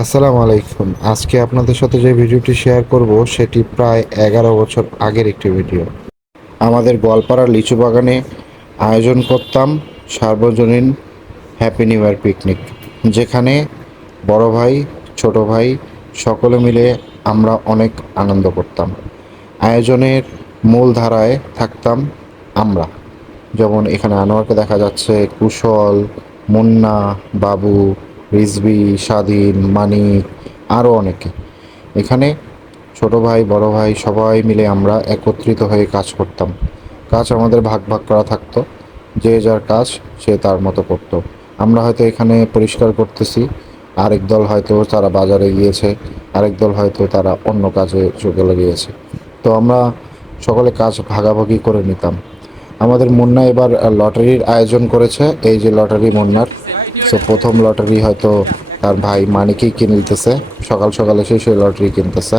আসসালামু আলাইকুম। আজকে আপনাদের সাথে যে ভিডিওটি শেয়ার করব, সেটি প্রায় এগারো বছর আগের একটি ভিডিও। আমাদের গোয়ালপাড়ার লিচু বাগানে আয়োজন করতাম সার্বজনীন হ্যাপি নিউ ইয়ার পিকনিক যেখানে বড় ভাই, ছোট ভাই সকলে মিলে আমরা অনেক আনন্দ করতাম। আয়োজনের মূল ধারায় থাকতাম আমরা। যেমন এখানে আনোয়ারকে দেখা যাচ্ছে, কুশল, মুন্না, বাবু রিজবি স্বাধীন মানিক আরও অনেকে। এখানে ছোট ভাই, বড় ভাই, সবাই মিলে আমরা একত্রিত হয়ে কাজ করতাম। কাজ আমাদের ভাগ ভাগ করা থাকতো। যে যার কাজ সে তার মতো করতো। আমরা হয়তো এখানে পরিষ্কার করতেছি। আরেক দল হয়তো তারা বাজারে গিয়েছে। আরেক দল হয়তো তারা অন্য কাজে চলে গিয়েছে তো আমরা সকলে কাজ ভাগাভাগি করে নিতাম। আমাদের মুন্না এবার লটারির আয়োজন করেছে। এই যে লটারি মুন্নার সো প্রথম লটারি হয়তো তার ভাই মানিকই কিনে দিতেছে। সকাল সকাল এসে সে লটারি কিনতেছে।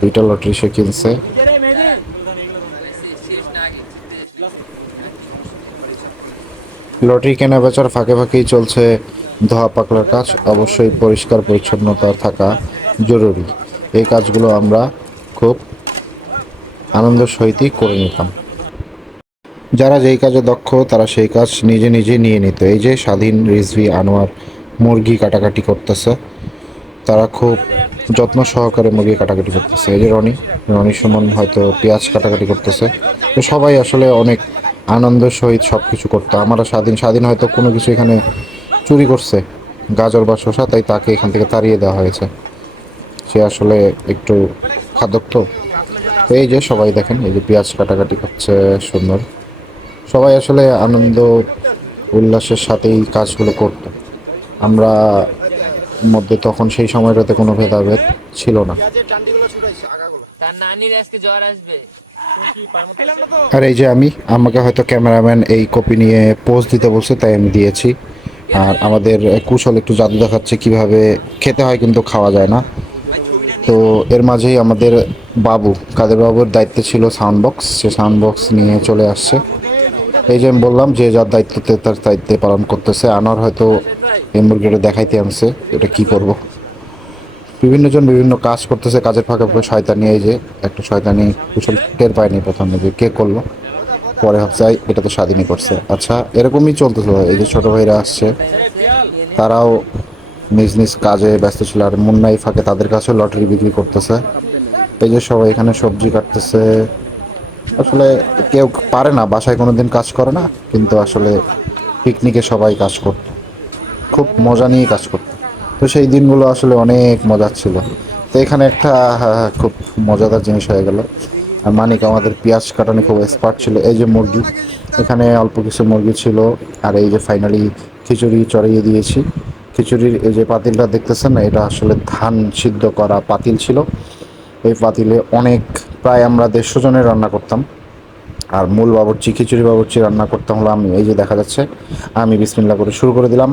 দুইটা লটারি সে কিনছে। লটারি কেনা বেচার ফাঁকে ফাঁকেই চলছে ধোয়া পাকলার কাজ। অবশ্যই পরিষ্কার পরিচ্ছন্নতা থাকা জরুরি। এই কাজগুলো আমরা খুব আনন্দের সহিতই করে নিতাম। যারা যেই কাজে দক্ষ, তারা সেই কাজ নিজে নিজে নিয়ে নিত। এই যে স্বাধীন রিজভি আনোয়ার মুরগি কাটাকাটি করতেছে, তারা খুব যত্ন সহকারে মুরগি কাটাকাটি করতেছে। এই যে রনি রনি সুমন হয়তো পেঁয়াজ কাটাকাটি করতেছে। তো সবাই আসলে অনেক আনন্দের সহিত সব কিছু করতো। আমরা স্বাধীন স্বাধীন হয়তো কোনো কিছু এখানে চুরি করছে, গাজর বা শসা, তাই তাকে এখান থেকে তাড়িয়ে দেওয়া হয়েছে। সে আসলে একটু খাদক তো এই যে সবাই দেখেন, এই যে পেঁয়াজ কাটাকাটি করছে, সুন্দর। সবাই আসলে আনন্দ উল্লাসের সাথেই কাজগুলো করতো। আমরা মধ্যে তখন সেই সময়টাতে কোনো ভেদাভেদ ছিল না। আর এই যে আমি আমাকে হয়তো ক্যামেরাম্যান এই কপি নিয়ে পোস্ট দিতে বলছে তাই আমি দিয়েছি। আর আমাদের কুশল একটু জাদু দেখাচ্ছে কীভাবে খেতে হয় কিন্তু খাওয়া যায় না। তো এর মাঝেই আমাদের বাবু কাদের বাবুর দায়িত্বে ছিল সাউন্ড বক্স সে সাউন্ড বক্স নিয়ে চলে আসছে। এই যে আমি বললাম যে যার দায়িত্বতে তার দায়িত্বে পালন করতেছে আনার হয়তো এই মুরগিটা দেখাইতে আনছে, এটা কি করব? বিভিন্ন জন বিভিন্ন কাজ করতেছে, কাজের ফাঁকে ফাঁকে শয়তানি, এই যে একটা শয়তানি কুশল টের পায়নি প্রথমে যে কে করল, পরে ভাবছে এটা তো স্বাধীনই করছে। আচ্ছা এরকমই চলতেছিল এই যে ছোটো ভাইরা আসছে, তারাও নিজ নিজ কাজে ব্যস্ত ছিল আর মুন্নাই ফাঁকে তাদের কাছে লটারি বিক্রি করতেছে। এই যে সবাই এখানে সবজি কাটতেছে আসলে কেউ পারে না, বাসায় কোনো দিন কাজ করে না, কিন্তু আসলে পিকনিকে সবাই কাজ করত। খুব মজা নিয়ে কাজ করতো। তো সেই দিনগুলো আসলে অনেক মজার ছিল। তো এখানে একটা খুব মজাদার জিনিস হয়ে গেল। আর মানিক আমাদের পেঁয়াজ কাটানো খুব এক্সপার্ট ছিল। এই যে মুরগি, এখানে অল্প কিছু মুরগি ছিল। আর এই যে ফাইনালি খিচুড়ি চড়িয়ে দিয়েছি। খিচুড়ির এই যে পাতিলটা দেখতেছেন না, এটা আসলে ধান সিদ্ধ করা পাতিল ছিল। এই পাতিলে অনেক প্রায় আমরা দেড়শো জনের রান্না করতাম। আর মূল বাবরচি, খিচুড়ি বাবরচি রান্না করতাম হলো আমি। এই যে দেখা যাচ্ছে, আমি বিসমিল্লা করে শুরু করে দিলাম।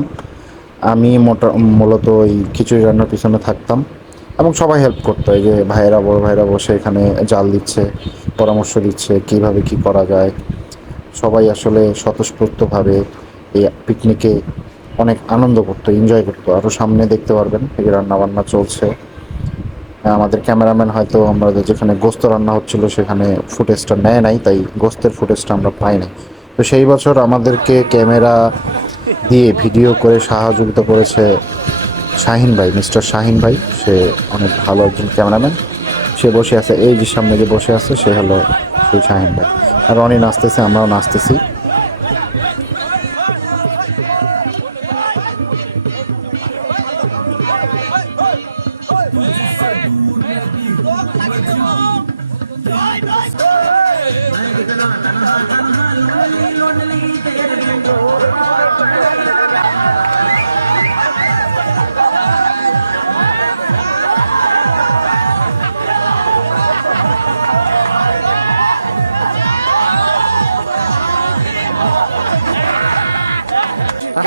আমি মোটা, মূলত ওই খিচুড়ি রান্নার পিছনে থাকতাম এবং সবাই হেল্প করতো। এই যে ভাইয়েরা, বড় ভাইয়েরা বসে এখানে জাল দিচ্ছে, পরামর্শ দিচ্ছে, কীভাবে কি করা যায়। সবাই আসলে স্বতঃস্ফূর্তভাবে এই পিকনিকে অনেক আনন্দ করতো এনজয় করতো। আরও সামনে দেখতে পারবেন এই যে রান্না চলছে। আমাদের ক্যামেরাম্যান হয়তো আমাদের যেখানে গোস্ত রান্না হচ্ছিল সেখানে ফুটেজটা নেয় নাই, তাই গোস্তের ফুটেজটা আমরা পাই নাই। তো সেই বছর আমাদেরকে ক্যামেরা দিয়ে ভিডিও করে সহযোগিতা করেছে শাহিন ভাই, মিস্টার শাহিন ভাই। সে অনেক ভালো একজন ক্যামেরাম্যান। সে বসে আছে, এই যে সামনে যে বসে আছে, সে হলো সেই শাহিন ভাই। আর রনি নাচতেছে, আমরাও নাচতেছি।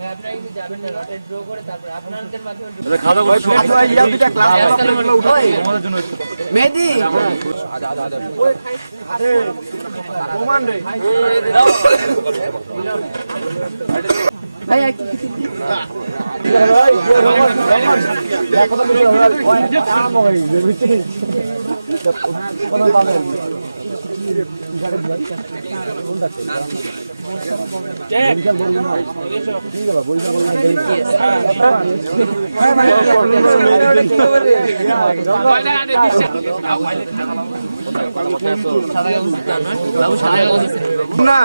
আপনারা কিন্তু যাবেন না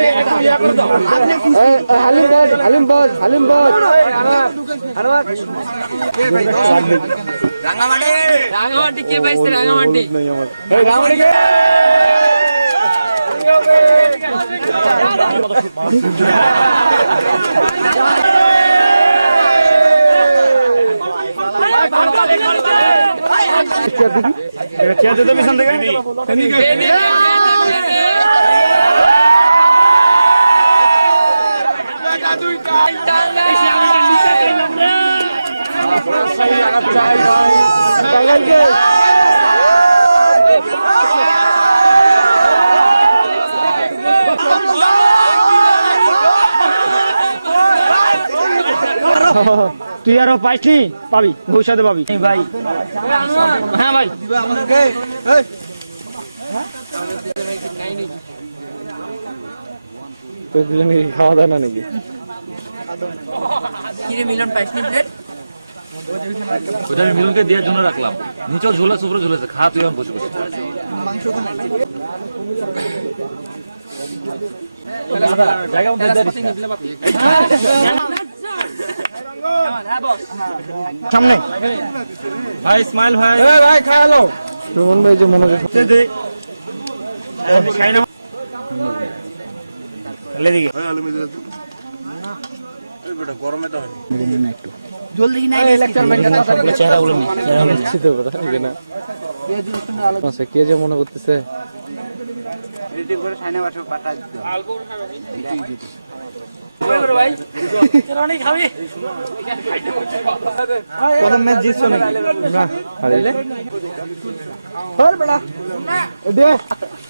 তারপর আপনাদের মাধ্যমে হালিম বল হালিম বল হালিম বল রাঙামাটি কে পাইছে রাঙামাটি তুই আরও পাইসনি পাবি ভবিষ্যতে পাবি। ভাই। হ্যাঁ ভাই। খাওয়া দাওয়া না নাকি? মিলন প্লেট ওটা আমি মিলনকে দেওয়ার জন্য রাখলাম। নিচেও ঝোলাস উপরে ঝুলেছে খা তুই আমি বসে বসে। জায়গা। সামনে। ভাই স্মাইল ভাই। ভাই খাওয়ালো সুমন ভাই যে মনোযোগ আচ্ছা কে? যে মনে করতেছে? প্রথম ম্যাচ জিতছো নাকি? না হারিলে দে।